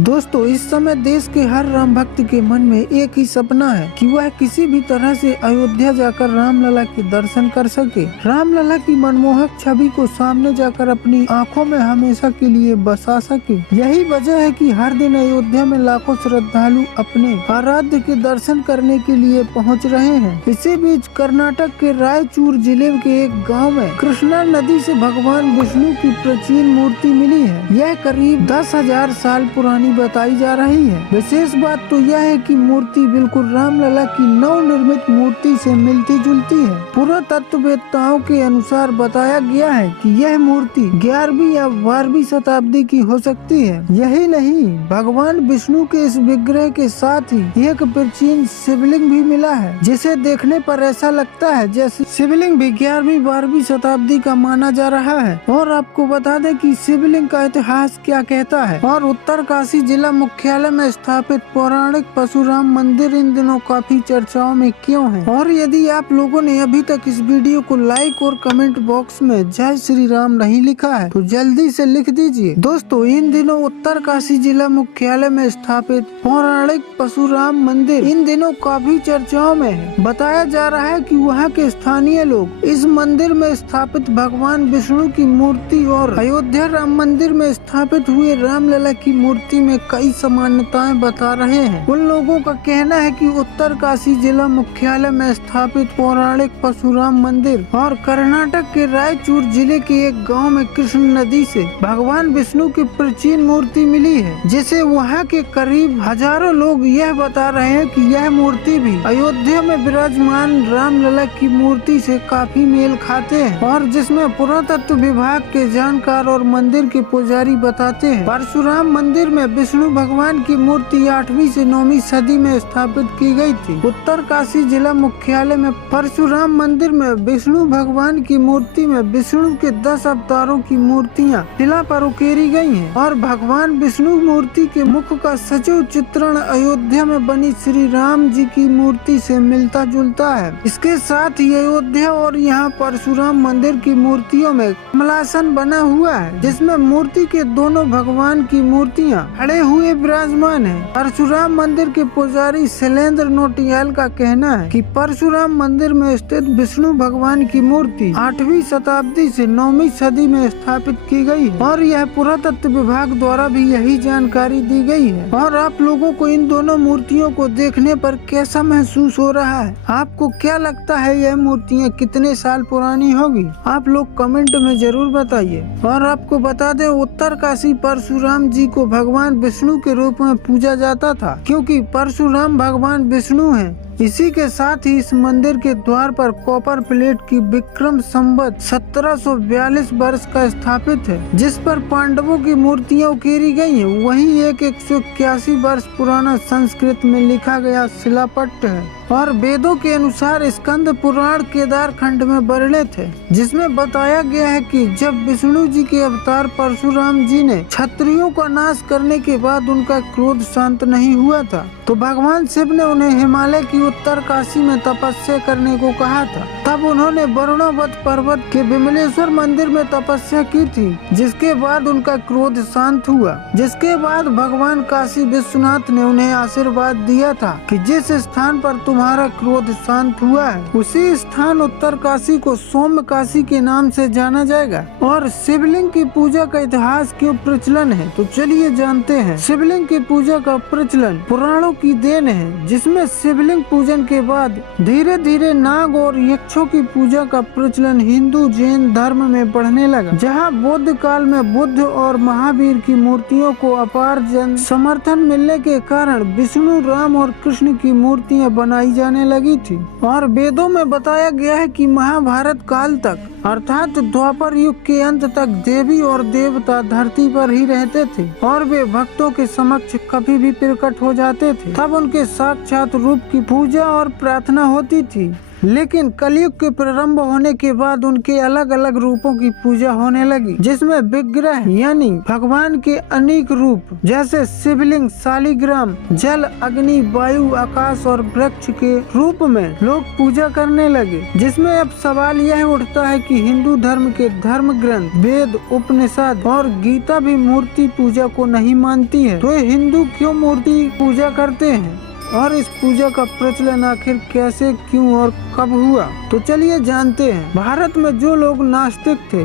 दोस्तों, इस समय देश के हर राम भक्त के मन में एक ही सपना है कि वह किसी भी तरह से अयोध्या जाकर रामलला के दर्शन कर सके, रामलला की मनमोहक छवि को सामने जाकर अपनी आंखों में हमेशा के लिए बसा सके। यही वजह है कि हर दिन अयोध्या में लाखों श्रद्धालु अपने आराध्य के दर्शन करने के लिए पहुंच रहे हैं। इसी बीच कर्नाटक के रायचूर जिले के एक गाँव में कृष्णा नदी से भगवान विष्णु की प्राचीन मूर्ति मिली है। यह करीब 10,000 साल पुरानी बताई जा रही है। विशेष बात तो यह है कि मूर्ति बिल्कुल रामलला की नवनिर्मित मूर्ति से मिलती जुलती है। पुरातत्ववेत्ताओं के अनुसार बताया गया है कि यह मूर्ति 11वीं या 12वीं शताब्दी की हो सकती है। यही नहीं, भगवान विष्णु के इस विग्रह के साथ ही एक प्राचीन शिवलिंग भी मिला है, जिसे देखने पर ऐसा लगता है जैसे शिवलिंग भी 11वीं-12वीं शताब्दी का माना जा रहा है। और आपको बता दें कि शिवलिंग का इतिहास क्या कहता है। और उत्तरकाशी जिला मुख्यालय में स्थापित पौराणिक परशुराम मंदिर इन दिनों काफी चर्चाओं में क्यों है। और यदि आप लोगों ने अभी तक इस वीडियो को लाइक और कमेंट बॉक्स में जय श्री राम नहीं लिखा है तो जल्दी से लिख दीजिए। दोस्तों, इन दिनों उत्तरकाशी जिला मुख्यालय में स्थापित पौराणिक परशुराम मंदिर इन दिनों काफी चर्चाओं में है। बताया जा रहा है कि वहाँ के स्थानीय लोग इस मंदिर में स्थापित भगवान विष्णु की मूर्ति और अयोध्या राम मंदिर में स्थापित हुए रामलला की मूर्ति में कई समानताएं बता रहे हैं। उन लोगों का कहना है कि उत्तरकाशी जिला मुख्यालय में स्थापित पौराणिक परशुराम मंदिर और कर्नाटक के रायचूर जिले के एक गांव में कृष्ण नदी से भगवान विष्णु की प्राचीन मूर्ति मिली है, जिसे वहां के करीब हजारों लोग यह बता रहे हैं कि यह मूर्ति भी अयोध्या में विराजमान रामलला की मूर्ति से काफी मेल खाते हैं। और जिसमें पुरातत्व विभाग के जानकार और मंदिर के पुजारी बताते हैं परशुराम मंदिर में विष्णु भगवान की मूर्ति 8वीं से 9वीं सदी में स्थापित की गई थी। उत्तरकाशी जिला मुख्यालय में परशुराम मंदिर में विष्णु भगवान की मूर्ति में विष्णु के 10 अवतारों की मूर्तियां शिला पर उकेरी गई हैं। और भगवान विष्णु मूर्ति के मुख का सजीव चित्रण अयोध्या में बनी श्री राम जी की मूर्ति से मिलता जुलता है। इसके साथ ही अयोध्या और यहाँ परशुराम मंदिर की मूर्तियों में कमलासन बना हुआ है, जिसमें मूर्ति के दोनों भगवान की मूर्तियां खड़े हुए विराजमान है। परशुराम मंदिर के पुजारी शैलेंद्र नोटियाल का कहना है कि परशुराम मंदिर में स्थित विष्णु भगवान की मूर्ति 8वीं शताब्दी से 9वीं सदी में स्थापित की गई है। और यह पुरातत्व विभाग द्वारा भी यही जानकारी दी गई है। और आप लोगों को इन दोनों मूर्तियों को देखने पर कैसा महसूस हो रहा है? आपको क्या लगता है यह मूर्तियाँ कितने साल पुरानी होगी? आप लोग कमेंट में जरूर बताइए। और आपको बता दें, उत्तरकाशी परशुराम जी को भगवान विष्णु के रूप में पूजा जाता था, क्योंकि परशुराम भगवान विष्णु हैं। इसी के साथ ही इस मंदिर के द्वार पर कॉपर प्लेट की विक्रम संवत 1742 वर्ष का स्थापित है, जिस पर पांडवों की मूर्तियां उकेरी गई हैं। वहीं एक 181 वर्ष पुराना संस्कृत में लिखा गया शिलापट्ट है। और वेदों के अनुसार स्कंद पुराण केदार खंड में वर्णित है, जिसमें बताया गया है कि जब विष्णु जी के अवतार परशुराम जी ने क्षत्रियों का नाश करने के बाद उनका क्रोध शांत नहीं हुआ था, तो भगवान शिव ने उन्हें हिमालय की उत्तरकाशी में तपस्या करने को कहा था। तब उन्होंने वरुणावत पर्वत के विमलेश्वर मंदिर में तपस्या की थी, जिसके बाद उनका क्रोध शांत हुआ। जिसके बाद भगवान काशी विश्वनाथ ने उन्हें आशीर्वाद दिया था कि जिस स्थान पर तुम्हारा क्रोध शांत हुआ है, उसी स्थान उत्तरकाशी को सौम्य काशी के नाम से जाना जाएगा। और शिवलिंग की पूजा का इतिहास क्यों प्रचलन है, तो चलिए जानते हैं। शिवलिंग की पूजा का प्रचलन पुराणों की देन है, जिसमें शिवलिंग पूजन के बाद धीरे धीरे नाग और यक्षों की पूजा का प्रचलन हिंदू जैन धर्म में बढ़ने लगा। जहां बौद्ध काल में बुद्ध और महावीर की मूर्तियों को अपार जन समर्थन मिलने के कारण विष्णु, राम और कृष्ण की मूर्तियां बनाई जाने लगी थी। और वेदों में बताया गया है कि महाभारत काल तक अर्थात द्वापर युग के अंत तक देवी और देवता धरती पर ही रहते थे और वे भक्तों के समक्ष कभी भी प्रकट हो जाते थे। तब उनके साक्षात रूप की पूजा और प्रार्थना होती थी। लेकिन कलयुग के प्रारंभ होने के बाद उनके अलग अलग रूपों की पूजा होने लगी, जिसमें विग्रह यानी भगवान के अनेक रूप जैसे शिवलिंग, शालिग्राम, जल, अग्नि, वायु, आकाश और वृक्ष के रूप में लोग पूजा करने लगे। जिसमें अब सवाल यह उठता है कि हिंदू धर्म के धर्म ग्रंथ, वेद, उपनिषद और गीता भी मूर्ति पूजा को नहीं मानती है, तो हिंदू क्यों मूर्ति पूजा करते हैं और इस पूजा का प्रचलन आखिर कैसे, क्यों और कब हुआ? तो चलिए जानते हैं। भारत में जो लोग नास्तिक थे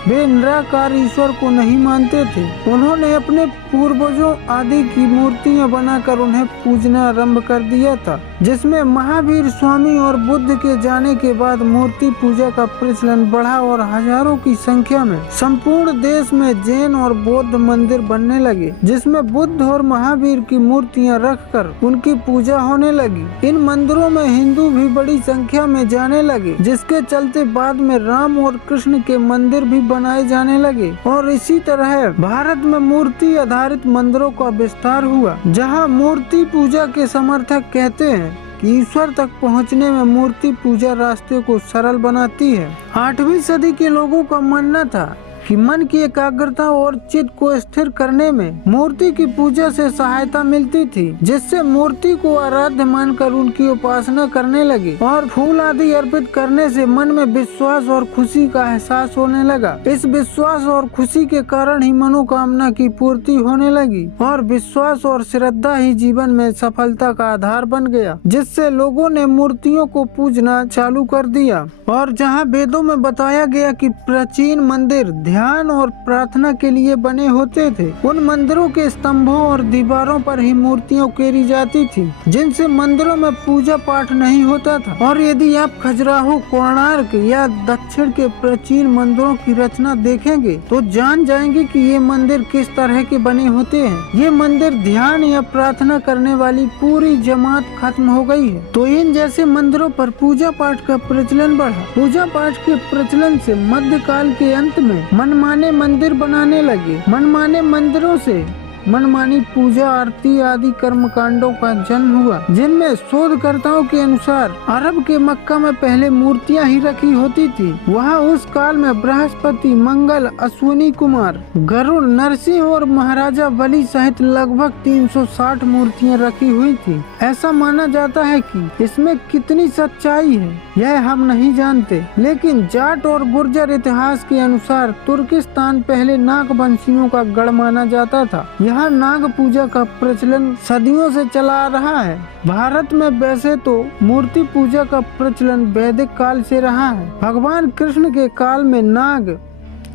वे निराकार ईश्वर को नहीं मानते थे। उन्होंने अपने पूर्वजों आदि की मूर्तियां बनाकर उन्हें पूजना आरंभ कर दिया था, जिसमें महावीर स्वामी और बुद्ध के जाने के बाद मूर्ति पूजा का प्रचलन बढ़ा और हजारों की संख्या में संपूर्ण देश में जैन और बौद्ध मंदिर बनने लगे, जिसमें बुद्ध और महावीर की मूर्तियां रखकर उनकी पूजा होने लगी। इन मंदिरों में हिंदू भी बड़ी संख्या में जाने लगे, जिसके चलते बाद में राम और कृष्ण के मंदिर भी बनाए जाने लगे और इसी तरह भारत में मूर्ति आधारित मंदिरों का विस्तार हुआ, जहां मूर्ति पूजा के समर्थक कहते हैं कि ईश्वर तक पहुंचने में मूर्ति पूजा रास्ते को सरल बनाती है। 8वीं सदी के लोगों का मानना था कि मन की एकाग्रता और चित्त को स्थिर करने में मूर्ति की पूजा से सहायता मिलती थी, जिससे मूर्ति को आराध्य मानकर उनकी उपासना करने लगे और फूल आदि अर्पित करने से मन में विश्वास और खुशी का एहसास होने लगा। इस विश्वास और खुशी के कारण ही मनोकामना की पूर्ति होने लगी और विश्वास और श्रद्धा ही जीवन में सफलता का आधार बन गया, जिससे लोगों ने मूर्तियों को पूजना चालू कर दिया। और जहाँ वेदों में बताया गया कि प्राचीन मंदिर ध्यान और प्रार्थना के लिए बने होते थे, उन मंदिरों के स्तंभों और दीवारों पर ही मूर्तियां उकेरी जाती थी, जिनसे मंदिरों में पूजा पाठ नहीं होता था। और यदि आप खजुराहो, कोणार्क या दक्षिण के प्राचीन मंदिरों की रचना देखेंगे तो जान जाएंगे कि ये मंदिर किस तरह के बने होते हैं। ये मंदिर ध्यान या प्रार्थना करने वाली पूरी जमात खत्म हो गई है, तो इन जैसे मंदिरों पर पूजा पाठ का प्रचलन बढ़ा। पूजा पाठ के प्रचलन से मध्यकाल के अंत में मनमाने मंदिर बनाने लगे। मनमाने मंदिरों से मनमानी पूजा, आरती आदि कर्मकांडों का जन्म हुआ, जिनमें शोधकर्ताओं के अनुसार अरब के मक्का में पहले मूर्तियां ही रखी होती थी। वहां उस काल में बृहस्पति, मंगल, अश्विनी कुमार, गरुड़, नरसिंह और महाराजा बलि सहित लगभग 360 मूर्तियां रखी हुई थी। ऐसा माना जाता है कि इसमें कितनी सच्चाई है यह हम नहीं जानते, लेकिन जाट और गुर्जर इतिहास के अनुसार तुर्किस्तान पहले नागवंशियों का गढ़ माना जाता था। यहाँ नाग पूजा का प्रचलन सदियों से चला आ रहा है। भारत में वैसे तो मूर्ति पूजा का प्रचलन वैदिक काल से रहा है। भगवान कृष्ण के काल में नाग,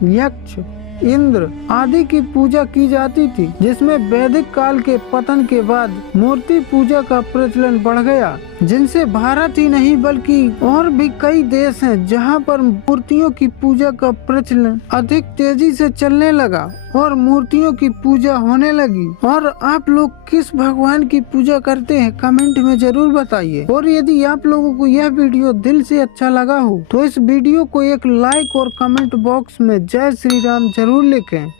यक्ष, इंद्र आदि की पूजा की जाती थी, जिसमें वैदिक काल के पतन के बाद मूर्ति पूजा का प्रचलन बढ़ गया, जिनसे भारत ही नहीं बल्कि और भी कई देश हैं जहां पर मूर्तियों की पूजा का प्रचलन अधिक तेजी से चलने लगा और मूर्तियों की पूजा होने लगी। और आप लोग किस भगवान की पूजा करते हैं कमेंट में जरूर बताइए। और यदि आप लोगों को यह वीडियो दिल से अच्छा लगा हो तो इस वीडियो को एक लाइक और कमेंट बॉक्स में जय श्री राम जरूर लिखें।